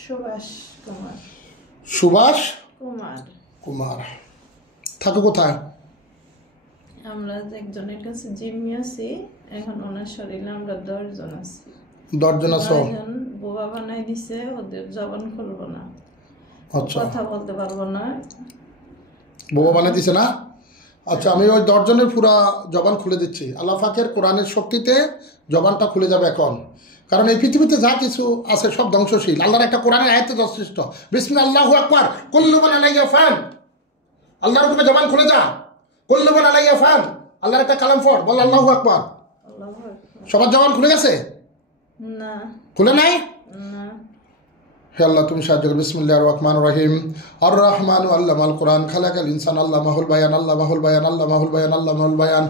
সুভাষ কুমার। সুভাষ কুমার। কুমার। থাকো কোথায়? আমরা একজনের কাছে জিম্মি আছি, এখন ওনার শরীরে আমরা 10 জন আছি। 10 জন আছো? 9 জন বোবা বানাই দিছে, ওদের জবান খুলবো না, আচ্ছা, কথা বলতে পারবো না। বোবা বানিয়ে দিছে না? আচ্ছা, আমি ওই 10 জনের পুরা জবান খুলে দিচ্ছি। আল্লাহ পাকের কোরআনের শক্তিতে জবানটা খুলে যাবে এখন। কারণ এই পৃথিবীতে যা কিছু আছে সব ধ্বংসশীল। আল্লাহর একটা কোরআনের আয়াতে যথেষ্ট। বিসমিল্লাহু আকবার। কুল্লু মান আলাইহা ফান। আল্লাহর হুকুমে জবান খুলে যা। কুল্লু মান আলাইহা ফান। আল্লাহর একটা কালাম পড়, বল আল্লাহু আকবার। আল্লাহু আকবার। সবার জবান খুলে গেছে? না। খুলে নাই? না। হে আল্লাহ, তুমি সাহায্য করো। বিসমিল্লাহির রহমানির রহিম। আর রহমানু আল্লামাল কোরআন, খালাকাল ইনসান, আল্লামাহুল বায়ান, আল্লামাহুল বায়ান, আল্লামাহুল বায়ান, আল্লামাহুল বায়ান।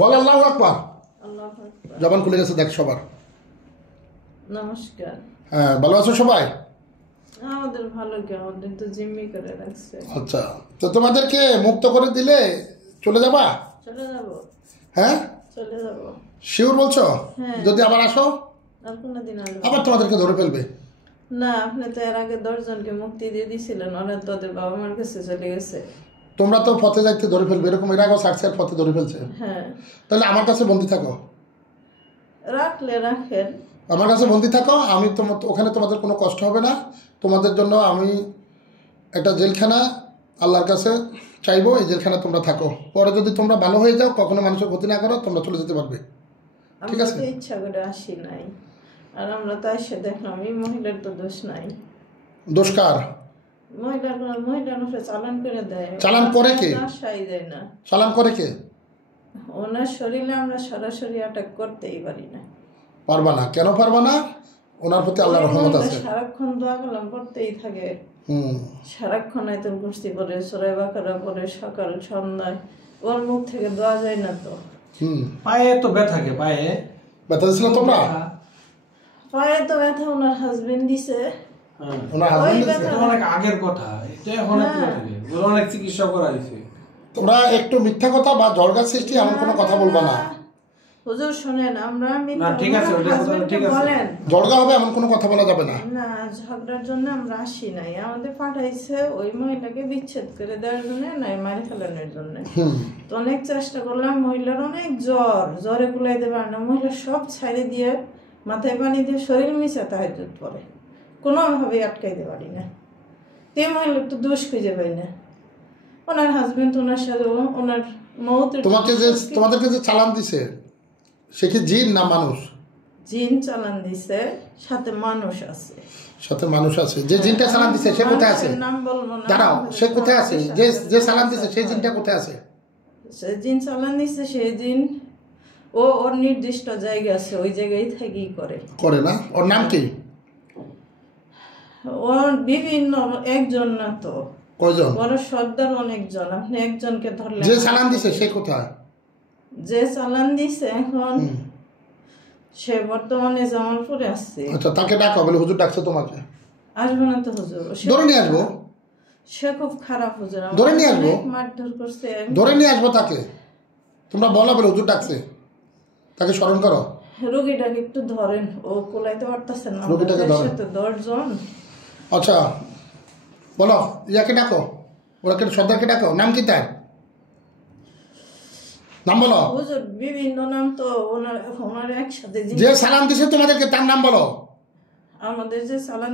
বল আল্লাহু আকবার। আল্লাহু আকবার। জবান খুলে গেছে দেখ সবার। নমস্কার। হ্যাঁ, ভালো আছো সবাই? আমাদের ভালো কি, আমাদের তো জিম্মি করে রাখছে। আচ্ছা, তো তোমাদেরকে মুক্ত করে দিলে চলে যাবা? চলে যাব। হ্যাঁ, চলে যাব। শিওর বলছো? হ্যাঁ। যদি আবার আসো আর কোনদিন আসবো? আবার তোমাদেরকে ধরে ফেলবে? না, আপনি তো এর আগে 10 জনকে মুক্তি দিয়ে দিয়েছিলেন, ওরা তো ওদের বাবা মার কাছে চলে গেছে। তোমরা তো পথে যাইতে ধরে ফেলবে, এরকম এর আগেও সাকসেস পথে ধরে ফেলছে। হ্যাঁ। তাহলে আমার কাছে বন্দি থাকো। রাখলে রাখেন। আমার কাছে বন্দি থাকো, আমি ওখানে তোমাদের কোনো কষ্ট হবে না। তোমাদের জন্য আমি একটা জেলখানা আল্লাহর কাছে চাইবো, এই জেলখানা তোমরা থাকো। পরে যদি তোমরা ভালো হয়ে যাও, কখনো মানুষের ক্ষতি না করো, তোমরা চলে যেতে পারবে। ঠিক আমরা আছে? তো ইচ্ছা করে আসি নাই, আর আমরা তো এসে দেখলাম এই মহিলার তো দোষ নাই। দোষ কার? মহিলার উপরে চালান করে দেয়। চালান করে কে? আসাই দেয় না। চালান করে কে? ওনার শরীরে আমরা সরাসরি অ্যাটাক করতেই পারি না। পারবা না? কেন পারবা না? ওনার প্রতি আল্লাহর রহমত আছে। সারাক্ষণ দোয়া কালাম করতেই থাকে। সারাক্ষণ আয়াতুল কুরসি পড়ে, সূরা বাকারা পড়ে, সকাল সন্ধ্যায়। ওর মুখ থেকে দোয়া যায় না তো। পায়ে তো ব্যথা, কে পায়ে ব্যথা দিছিল তোমরা? পায়ে তো ব্যথা ওনার হাজবেন্ড দিছে। ওনার হাজবেন্ড দিছে? অনেক আগের কথা, এটা এখন অনেক চিকিৎসা করা হয়েছে। তোমরা একটু মিথ্যা কথা বা জলগাছ সৃষ্টি এমন কোনো কথা বলবা না। হুজুর শুনেন, আমরা না, ঠিক আছে, ওটা ঠিক আছে। বলেন জলগা হবে এমন কোনো কথা বলা যাবে না। না, ঝগড়ার জন্য আমরা আসি নাই। আমাদের পাঠাইছে ওই মহিলাকে বিচ্ছেদ করে দেওয়ার জন্য, নাই মারি ফেলানোর জন্য। তো অনেক চেষ্টা করলাম, মহিলার অনেক জ্বরে কুলাইতে পারে না। মহিলা সব ছাড়ি দিয়ে মাথায় পানি দিয়ে শরীর মিশা তাহাজ্জুদ পড়ে, কোনোভাবে আটকাইতে পারি না। এই মহিলার তো দোষ খুঁজে পাই না। ওনার হাজবেন্ড ওনার সাথে ওনার মৌতের তোমাদেরকে যে চালান দিছে সে কি জিন না মানুষ? জিন চালান দিছে, সাথে মানুষ আছে। সাথে মানুষ আছে। যে জিনটা চালান দিছে সে কোথায় আছে? নাম বলবো না। দাঁড়াও, সে কোথায় আছে? যে চালান দিছে সেই জিনটা কোথায় আছে? সে জিন চালান দিছে, সেই জিন ওর নির্দিষ্ট জায়গা আছে, ওই জায়গায় থেকেই করে না? ওর নাম কি? ওর বিভিন্ন, একজন না তো, কয়জন? বড় সর্দার অনেকজন। আপনি একজনকে ধরলেন। যে চালান দিছে সে কোথায়? যে চালান দিছে এখন সে বর্তমানে জামালপুরে আসছে। আচ্ছা, তাকে ডাকো, বলে হুজুর ডাকছে তোমাকে। আসবো না তো হুজুর, ধরে নিয়ে আসবো। সে খুব খারাপ হুজুর, ধরে নিয়ে আসবো, মারধর করছে। ধরে নিয়ে আসবো তাকে। তোমরা বলো, বলে হুজুর ডাকছে, তাকে স্মরণ করো। রোগীটাকে একটু ধরেন, ও কোলাইতে পারতেছে না। রোগীটাকে ধরেন। 10 জন। আচ্ছা, বলো, ইয়াকে ডাকো, ওরাকে সর্দারকে ডাকো। নাম কি তার? নাম বলো। হুজুর বিভিন্ন নাম তো, ওনার একসাথে। যে সালাম দিছে তোমাদেরকে তার নাম বলো। আমাদের যে সালাম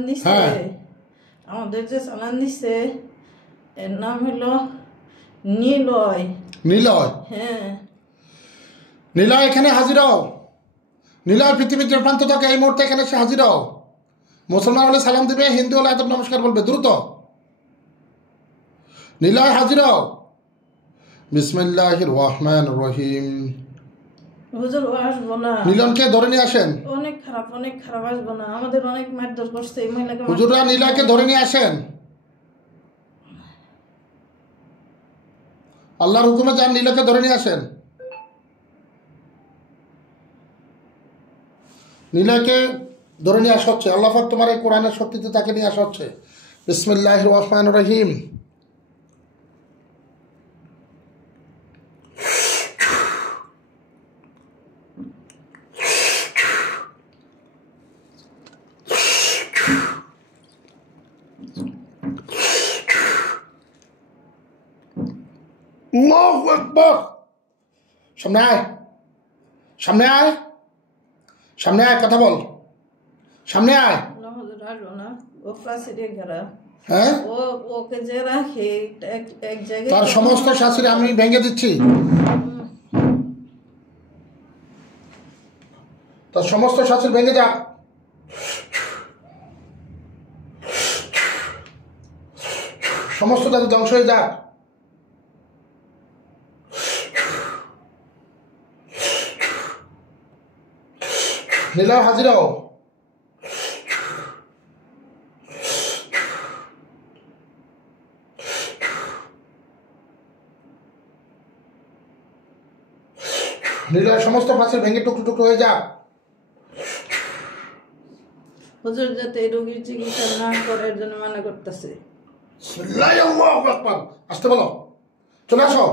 দিছে, এর নাম হলো নিলয়। নিলয়? হ্যাঁ। নিলয় এখানে হাজির হও। নিলয় পৃথিবীর যে প্রান্ত থাকে এই মুহূর্তে এখানে সে হাজির হও। মুসলমান হলে সালাম দিবে, হিন্দু হলে আদব নমস্কার বলবে, দ্রুত। নিলয় হাজির হও। বিসমিল্লাহির রহমানির রহিম। হুজুর আসবো না। নিলয়কে ধরে নিয়ে আসেন। অনেক খারাপ আসবো না। আমাদের অনেক মারধর করছে এই মহিলাকে। হুজুররা নিলয়কে ধরে নিয়ে আসেন। আল্লাহর হুকুমে যান, নিলয়কে ধরে নিয়ে আসেন। নিলয়কে ধরে নিয়ে আসা হচ্ছে। আল্লাহ পাক তোমার এই কোরআনের শক্তিতে তাকে নিয়ে আসা হচ্ছে। বিসমিল্লাহির রহমানির রহিম। আল্লাহু আকবার। সামনে আয়, সামনে আয়, সামনে আয়, কথা বল, সামনে আয়। না হুজুর আসবো না, ও ফাঁসিরে ঘেরা। হ্যাঁ, ওকে যে রাখে এক জায়গায়, তার সমস্ত শাশুড়ি আমি ভেঙে দিচ্ছি, তার সমস্ত শাশুড়ি ভেঙে যাক, সমস্ত জাতি ধ্বংস হয়ে যাক। নীলা হাজির হও। নীলার সমস্ত ফাঁসির ভেঙে টুকরো টুকরো হয়ে যাক। হুজুর যাতে এই রোগীর চিকিৎসা না করে এর জন্য মানা করতেছে। আল্লাহু আকবার। আসতে বলো, চলে আসো,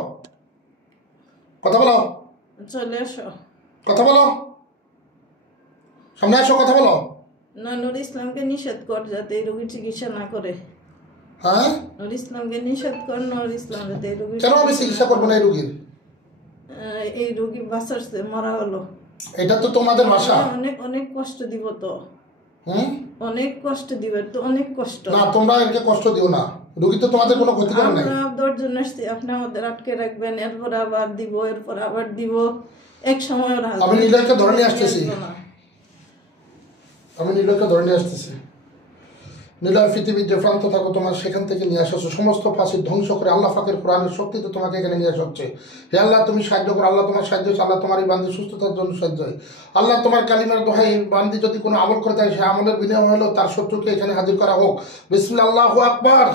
কথা বলো, চলে আসো। কথা বলো, সামনে আসো, কথা বলো। না, নুর ইসলামকে নিষেধ কর যাতে এই রোগীর চিকিৎসা না করে। হ্যাঁ, নুর ইসলামকে নিষেধ কর, নুর ইসলাম যাতে এই রোগীর কেন আমি চিকিৎসা করবো না এই রুগীর? এই রোগী বাঁচাচ্ছে, মরা হলো। এটা তো তোমাদের ভাষা। অনেক অনেক কষ্ট দিব তো, হুম, অনেক কষ্ট দিবে তো, অনেক কষ্ট। না তোমরা একে কষ্ট দিও না, রুগী তো তোমাদের কোনো ক্ষতি করে নাই। আমরা 10 জন আসছি, আপনি আমাদের আটকে রাখবেন, এরপর আবার দিব, এরপর আবার দিব, এক সময় ওরা আমি নীলয়কে ধরে নিয়ে আসতেছি, আসবে না। আমি নীলয়কে ধরে নিয়ে আসতেছি। নীলয়, পৃথিবীর যে প্রান্ত থাকো তোমার সেখান থেকে নিয়ে আসছো, সমস্ত ফাঁসি ধ্বংস করে আল্লাহ পাকের কোরআনের শক্তিতে তোমাকে এখানে নিয়ে আসা হচ্ছে। হে আল্লাহ তুমি সাহায্য করো, আল্লাহ তোমার সাহায্য হচ্ছে, আল্লাহ তোমার এই বান্দি সুস্থতার জন্য সাহায্য হয়। আল্লাহ তোমার কালিমার দোহাই, বান্দি যদি কোনো আমল করে থাকে সে আমলের বিনিময় হলো তার শত্রুকে এখানে হাজির করা হোক। বিসমিল্লাহ, আল্লাহু আকবার।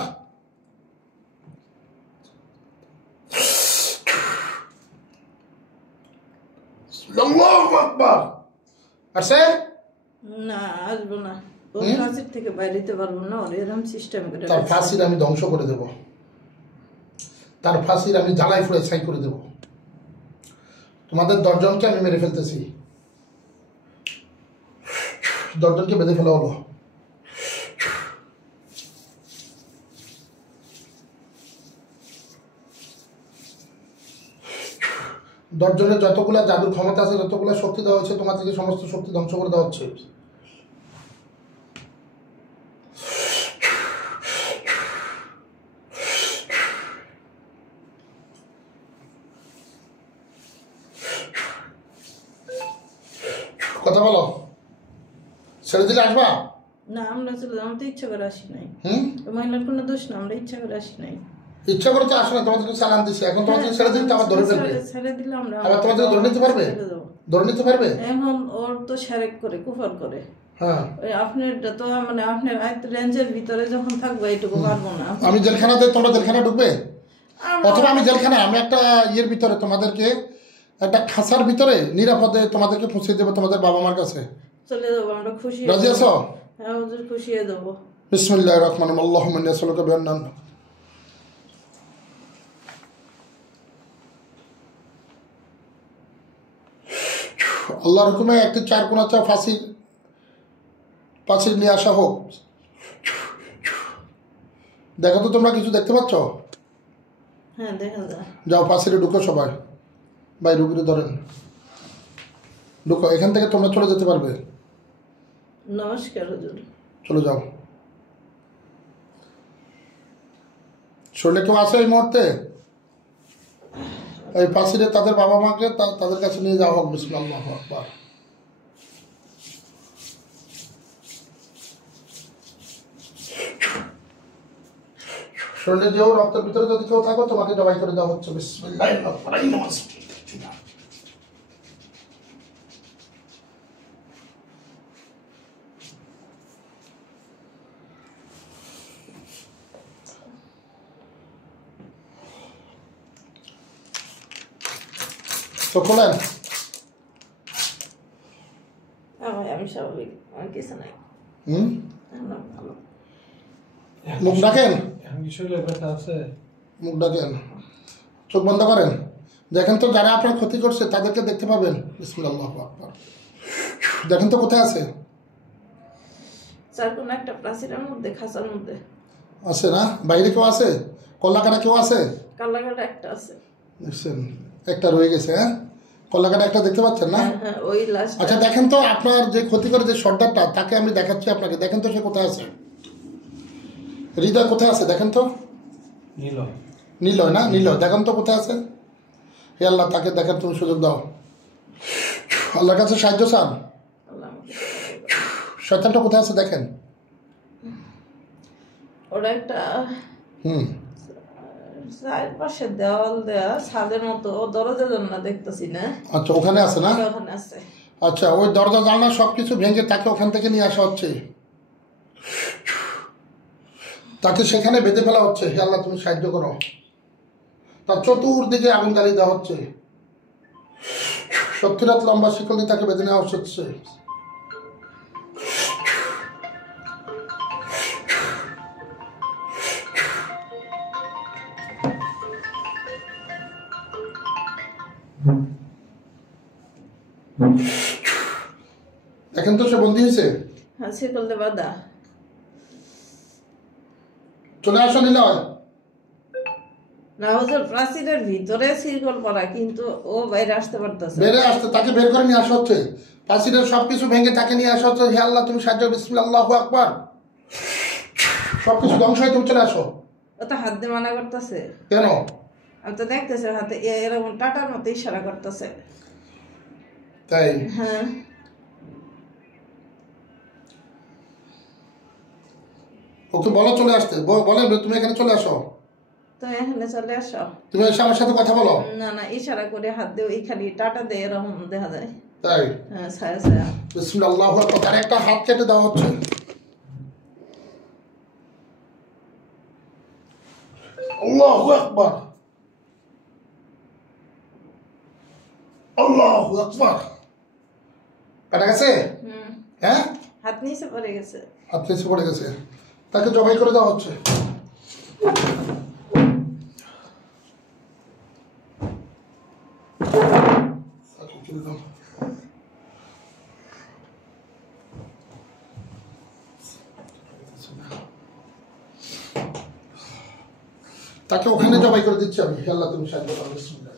আল্লাহু আকবার। আসে না, আসবো না, ওর ফাঁসির থেকে বাইরে দিতে পারবো না, ওর এরকম সিস্টেম করে তার ফাঁসির আমি ধ্বংস করে দেব, তার ফাঁসির আমি জ্বালাই ফুড়ে ছাই করে দেব। তোমাদের 10 জনকে আমি মেরে ফেলতেছি, 10 জনকে বেঁধে ফেলা হলো। দশজনের যতগুলা জাদুর ক্ষমতা আছে, যতগুলা শক্তি দেওয়া হয়েছে, তোমাদেরকে সমস্ত শক্তি ধ্বংস করে দেওয়া হচ্ছে। কথা বলো, ছেড়ে দিলে আসবা? না, আমরা চলে যাবো, তো ইচ্ছা করে আসি নাই। হুম, মহিলার কোনো দোষ না, আমরা ইচ্ছা করে আসি নাই। ইচ্ছা করে তো আসো না, তোমাদেরকে চালান দিচ্ছে, এখন তোমাদেরকে ছেড়ে দিলে তো আবার ধরে ফেলবে। ছেড়ে দিলে আমরা আবার তোমাদেরকে ধরে নিতে পারবে? ছেড়ে দেবো। ধরে নিতে পারবে? এখন ওর তো শারেক করে, কুফর করে। হ্যাঁ, ওই আপনার তো মানে আপনার রেঞ্জের ভিতরে যখন থাকবো এইটুকু পারবো না। আমি জেলখানাতে, তোমরা জেলখানা ঢুকবে? আমরা- অথবা আমি জেলখানা, আমি একটা ইয়ের ভিতরে তোমাদেরকে, একটা খাঁচার ভিতরে নিরাপদে তোমাদেরকে পৌঁছে দেবো তোমাদের বাবা মার কাছে। চলে যাবো, আমরা খুশি। রাজি আছো? হ্যাঁ হুজুর, খুশি হয়ে যাবো। বিসমিল্লাহির রহমানির রহিম। আল্লাহুম্মা ইন্নী আসআলুকা বিআন্না আল্লাহর হুকুমে একটি 4 কোনা চা ফাঁসির নিয়ে আসা হোক। দেখো তো তোমরা কিছু দেখতে পাচ্ছ? হ্যাঁ, দেখা যায়। যাও ফাঁসিরে ঢুকো সবাই, ভাই রুগীরে ধরেন, ঢুকো, এখান থেকে তোমরা চলে যেতে পারবে। নমস্কার হুজুর। চলে যাও। শরীরে কেউ আছে এই মুহূর্তে? এই ফাঁসিরে তাদের বাবা মাকে তাদের কাছে নিয়ে যাওয়া হোক। বিসমিল্লাহ, আল্লাহু আকবার। শরীরে যেও রক্তের ভিতরে যদি কেউ থাকো তোমাকে জবাই করে দেওয়া হচ্ছে। বিসমিল্লাহির রহমানির রহিম। তো খোলেন। আমি স্বাভাবিক, আমার কিছু নাই। হুম, আমরা ভালো। মুখ ডাকেন, এখন কি শরীরে ব্যথা আছে? মুখ ডাকেন, চোখ বন্ধ করেন। দেখেন তো যারা আপনার ক্ষতি করছে তাদেরকে দেখতে পাবেন। বিসমিল্লাহ, আল্লাহু আকবার। দেখেন তো কোথায় আছে। রাস্তার কোন একটা প্রাচীরের মধ্যে খাঁচার মধ্যে আছে না? বাইরে কেউ আছে? কল্লাকাটা কেউ আছে? কালাকাটা একটা আছে। দেখছেন একটা রয়ে গেছে। হ্যাঁ, কল্লাকাটা একটা দেখতে পাচ্ছেন না? হ্যাঁ, ওই লাস্ট। আচ্ছা দেখেন তো, আপনার যে ক্ষতি করে যে সর্দারটা, তাকে আমি দেখাচ্ছি আপনাকে। দেখেন তো সে কোথায় আছে, হৃদয় কোথায় আছে দেখেন তো। নিলয়। নিলয় না? নিলয় দেখেন তো কোথায় আছে। হে আল্লাহ, তাকে দেখেন, তুমি সুযোগ দাও। আল্লাহর কাছে সাহায্য চান। আল্লাহ আমাকে শয়তানটা কোথায় আছে দেখেন। ওরা একটা হুম, চারপাশে দেওয়াল দেয়া ছাদের মতো, ও দরজা জানলা দেখতেছি না। আচ্ছা ওখানে আছে না? ওখানে আছে। আচ্ছা, ওই দরজা জানলা সব কিছু ভেঙে তাকে ওখান থেকে নিয়ে আসা হচ্ছে, তাকে সেখানে বেঁধে ফেলা হচ্ছে। হে আল্লাহ, তুমি সাহায্য করো। তার চতুর্দিকে আগুন জ্বালিয়ে দেওয়া হচ্ছে, 70 রাত লম্বা শিকল দিয়ে তাকে বেঁধে নেওয়া হচ্ছে। এখন তো সে বন্দী হয়েছে। হ্যাঁ, শিকল দিয়ে বাঁধা। চলে আসো নিলয়। না, হুজুর প্রাচীরের ভিতরে শিকল পরা, কিন্তু ও বাইরে আসতে পারতেছে। বেড়ে আসতে তাকে বের করে নিয়ে আসা হচ্ছে, প্রাচীরের সবকিছু ভেঙে তাকে নিয়ে আসা হচ্ছে। হে আল্লাহ, তুমি সাহায্য। বিসমিল্লাহ, আল্লাহু আকবার। সবকিছু ধ্বংস হয়ে তুমি চলে আসো। ও তো হাত দিয়ে মানা করতেছে। কেন? আমি তো দেখতেছি হাতে এরকম টাটার মতো ইশারা করতেছে। তাই? হ্যাঁ, ওকে বলো চলে আসতে, বলে তুমি এখানে চলে আসো। তুমি এখানে চলে আসো। তুমি এসে আমার সাথে কথা বলো। না না, ইশারা করে হাত দিয়ে ওই খালি টাটা দিয়ে এরকম দেখা যায়। তাই? হ্যাঁ, ছায়া ছায়া। বিসমিল্লাহ, আল্লাহু আকবার। তার একটা হাত কেটে দেওয়া হচ্ছে। আল্লাহু আকবার, আল্লাহু আকবার। কাটা গেছে? হ্যাঁ, হাত নিচে পড়ে গেছে। হাত নিচে পড়ে গেছে, তাকে জবাই করে দেওয়া হচ্ছে। তাকে ওখানে জবাই করে দিচ্ছি আমি। হে আল্লাহ, তুমি সাহায্য করো। বিসমিল্লাহ।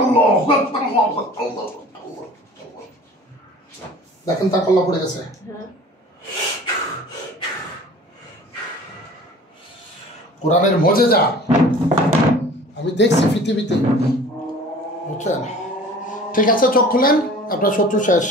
আল্লাহু আকবার, আল্লাহু আকবার, আল্লাহু আকবার, আল্লাহু আকবার। দেখেন তার কল্লা পড়ে গেছে। হ্যাঁ, কোরআনের মুজিজা আমি দেখছি পৃথিবীতে, বুঝছেন? ঠিক আছে, চোখ খুলেন, আপনার শত্রু শেষ।